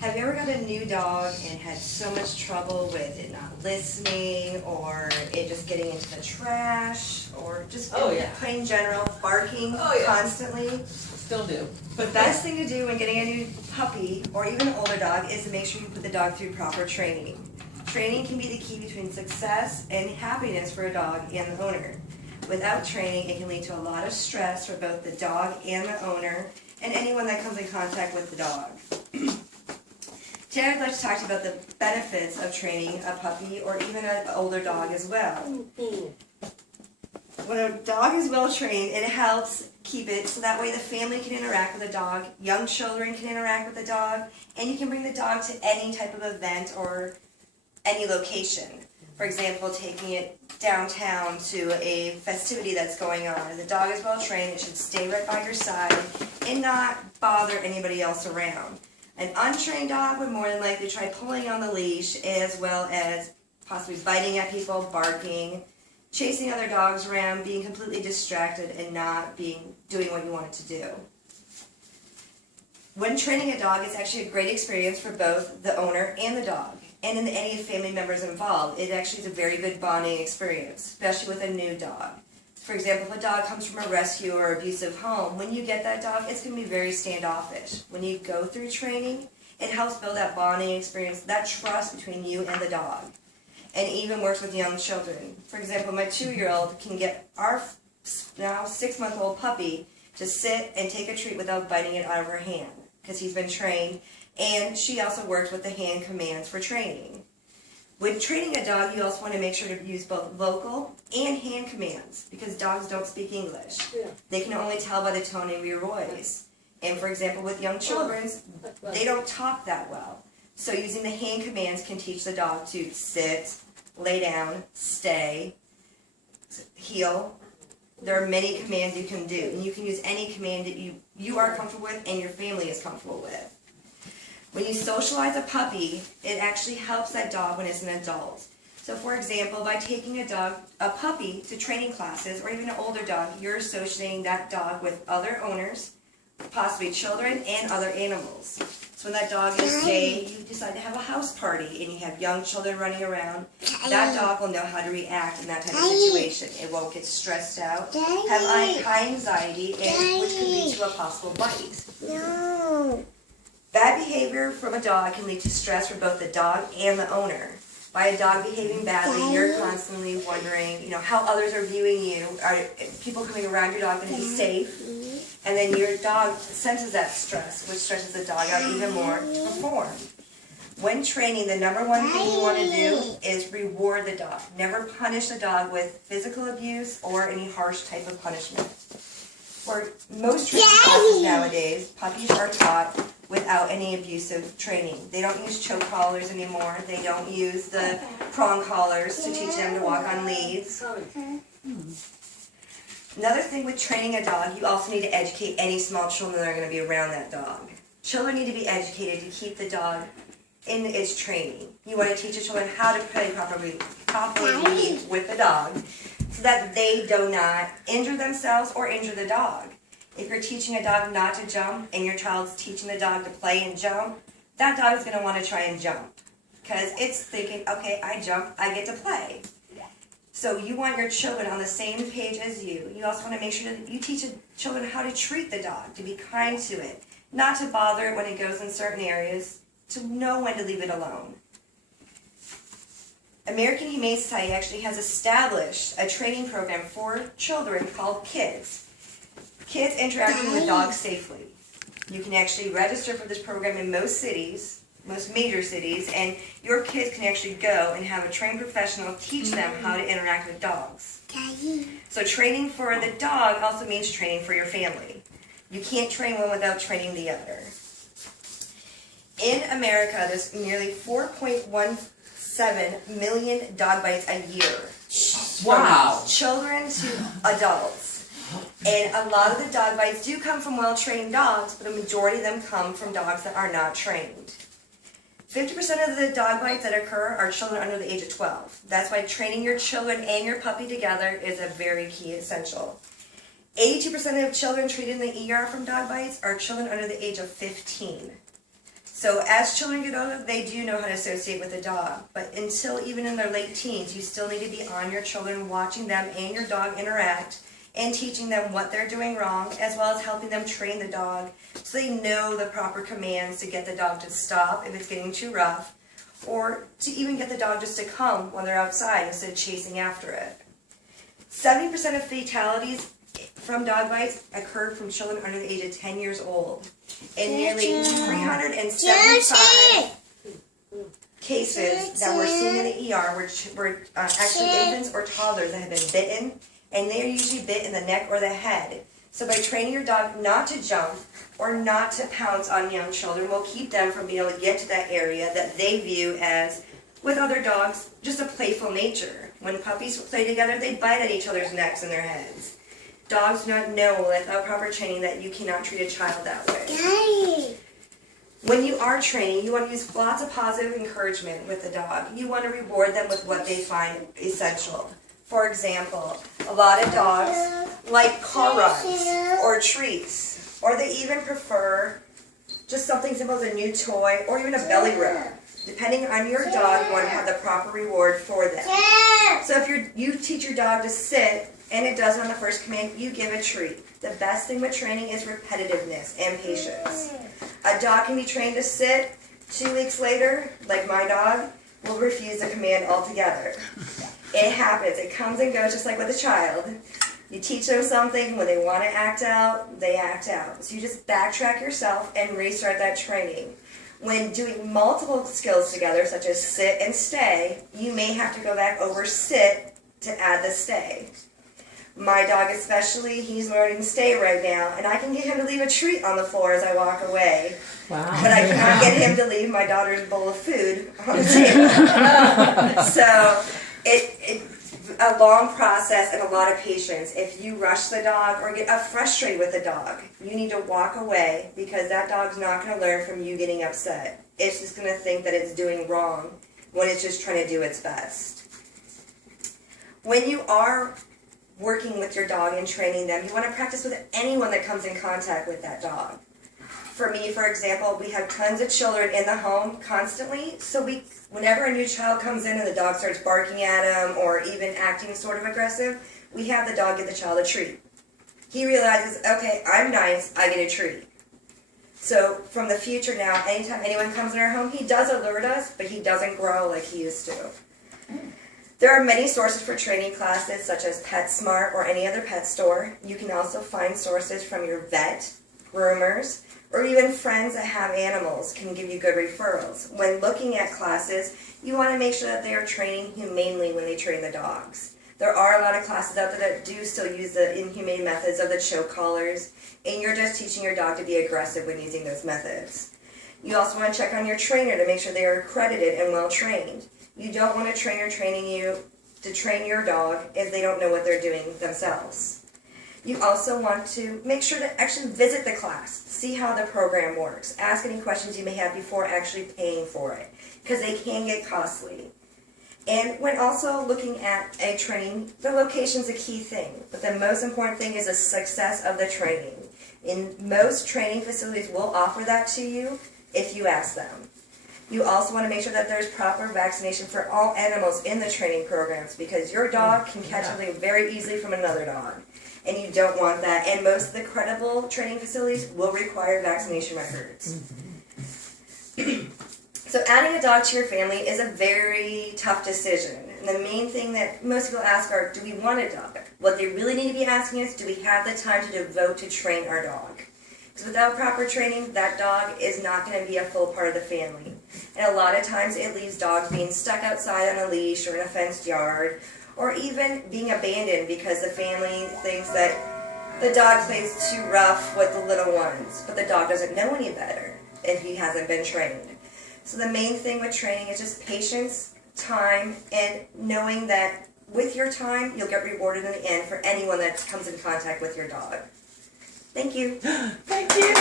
Have you ever got a new dog and had so much trouble with it not listening, or it just getting into the trash, or just plain general barking constantly? Still do. The best thing to do when getting a new puppy or even an older dog is to make sure you put the dog through proper training. Training can be the key between success and happiness for a dog and the owner. Without training, it can lead to a lot of stress for both the dog and the owner and anyone that comes in contact with the dog. Today I'd like to talk to you about the benefits of training a puppy or even an older dog as well. When a dog is well trained, it helps keep it so that way the family can interact with the dog, young children can interact with the dog, and you can bring the dog to any type of event or any location. For example, taking it downtown to a festivity that's going on. If the dog is well trained, it should stay right by your side and not bother anybody else around. An untrained dog would more than likely try pulling on the leash, as well as possibly biting at people, barking, chasing other dogs around, being completely distracted, and not doing what you want it to do. When training a dog, it's actually a great experience for both the owner and the dog, and in any family members involved. It actually is a very good bonding experience, especially with a new dog. For example, if a dog comes from a rescue or abusive home, when you get that dog, it's going to be very standoffish. When you go through training, it helps build that bonding experience, that trust between you and the dog. And it even works with young children. For example, my 2-year-old can get our now 6-month-old puppy to sit and take a treat without biting it out of her hand, because he's been trained, and she also works with the hand commands for training. When training a dog, you also want to make sure to use both vocal and hand commands, because dogs don't speak English. They can only tell by the tone of your voice. And for example, with young children, they don't talk that well. So using the hand commands can teach the dog to sit, lay down, stay, heel. There are many commands you can do, and you can use any command that you are comfortable with and your family is comfortable with. When you socialize a puppy, it actually helps that dog when it's an adult. So for example, by taking a puppy to training classes, or even an older dog, you're associating that dog with other owners, possibly children and other animals. So when that dog is, say, you decide to have a house party and you have young children running around, that dog will know how to react in that type of situation. It won't get stressed out, have high anxiety, and which could lead to a possible bite. No. Bad behavior from a dog can lead to stress for both the dog and the owner. By a dog behaving badly, you're constantly wondering, how others are viewing you. Are people coming around your dog going to be safe? And then your dog senses that stress, which stresses the dog out even more to perform. When training, the number one thing you want to do is reward the dog. Never punish the dog with physical abuse or any harsh type of punishment. For most training classes nowadays, puppies are taught without any abusive training. They don't use choke collars anymore. They don't use the prong collars to teach them to walk on leads. Another thing with training a dog, you also need to educate any small children that are going to be around that dog. Children need to be educated to keep the dog in its training. You want to teach the children how to play properly with the dog so that they do not injure themselves or injure the dog. If you're teaching a dog not to jump and your child's teaching the dog to play and jump, that dog is going to want to try and jump because it's thinking, okay, I jump, I get to play. So you want your children on the same page as you. You also want to make sure that you teach children how to treat the dog, to be kind to it, not to bother it when it goes in certain areas, to know when to leave it alone. American Humane Society actually has established a training program for children called KIDS. Kids interacting with dogs safely. You can actually register for this program in most cities, most major cities, and your kids can actually go and have a trained professional teach them how to interact with dogs. So training for the dog also means training for your family. You can't train one without training the other. In America, there's nearly 4.17 million dog bites a year. Wow. From children to adults. And a lot of the dog bites do come from well-trained dogs, but a majority of them come from dogs that are not trained. 50% of the dog bites that occur are children under the age of 12. That's why training your children and your puppy together is a very key essential. 82% of children treated in the ER from dog bites are children under the age of 15. So as children get older, they do know how to associate with a dog. But until even in their late teens, you still need to be on your children, watching them and your dog interact and teaching them what they're doing wrong, as well as helping them train the dog so they know the proper commands to get the dog to stop if it's getting too rough, or to even get the dog just to come when they're outside instead of chasing after it. 70% of fatalities from dog bites occurred from children under the age of 10 years old. And nearly 375 cases that were seen in the ER were actually infants or toddlers that had been bitten, and they are usually bit in the neck or the head. So by training your dog not to jump or not to pounce on young children will keep them from being able to get to that area that they view as, with other dogs, just a playful nature. When puppies play together, they bite at each other's necks and their heads. Dogs do not know without proper training that you cannot treat a child that way. When you are training, you want to use lots of positive encouragement with the dog. You want to reward them with what they find essential. For example, a lot of dogs like car rides or treats, or they even prefer just something simple as a new toy or even a belly rub. Depending on your dog, you want to have the proper reward for them. So if you teach your dog to sit and it does it on the first command, you give a treat. The best thing with training is repetitiveness and patience. A dog can be trained to sit. 2 weeks later, like my dog, will refuse the command altogether. It happens. It comes and goes just like with a child. You teach them something, when they want to act out, they act out. So you just backtrack yourself and restart that training. When doing multiple skills together, such as sit and stay, you may have to go back over sit to add the stay. My dog especially, he's learning stay right now, and I can get him to leave a treat on the floor as I walk away. Wow. But I cannot get him to leave my daughter's bowl of food on the table. So it's a long process and a lot of patience. If you rush the dog or get frustrated with the dog, you need to walk away, because that dog's not going to learn from you getting upset. It's just going to think that it's doing wrong when it's just trying to do its best. When you are working with your dog and training them, you want to practice with anyone that comes in contact with that dog. For me, for example, we have tons of children in the home constantly, so whenever a new child comes in and the dog starts barking at him or even acting sort of aggressive, we have the dog give the child a treat. He realizes, okay, I'm nice, I get a treat. So from the future now, anytime anyone comes in our home, he does alert us, but he doesn't growl like he used to. There are many sources for training classes, such as PetSmart or any other pet store. You can also find sources from your vet, groomers, or even friends that have animals can give you good referrals. When looking at classes, you want to make sure that they are training humanely when they train the dogs. There are a lot of classes out there that do still use the inhumane methods of the choke collars, and you're just teaching your dog to be aggressive when using those methods. You also want to check on your trainer to make sure they are accredited and well trained. You don't want a trainer training you to train your dog if they don't know what they're doing themselves. You also want to make sure to actually visit the class, see how the program works, ask any questions you may have before actually paying for it, because they can get costly. And when also looking at a training, the location's a key thing, but the most important thing is the success of the training. In most training facilities will offer that to you if you ask them. You also want to make sure that there's proper vaccination for all animals in the training programs, because your dog can catch something very easily from another dog, and you don't want that. And most of the credible training facilities will require vaccination records. So adding a dog to your family is a very tough decision. And the main thing that most people ask are, do we want a dog? What they really need to be asking is, do we have the time to devote to train our dog? Because without proper training, that dog is not going to be a full part of the family. And a lot of times it leaves dogs being stuck outside on a leash or in a fenced yard, or even being abandoned because the family thinks that the dog plays too rough with the little ones, but the dog doesn't know any better if he hasn't been trained. So the main thing with training is just patience, time, and knowing that with your time, you'll get rewarded in the end for anyone that comes in contact with your dog. Thank you. Thank you.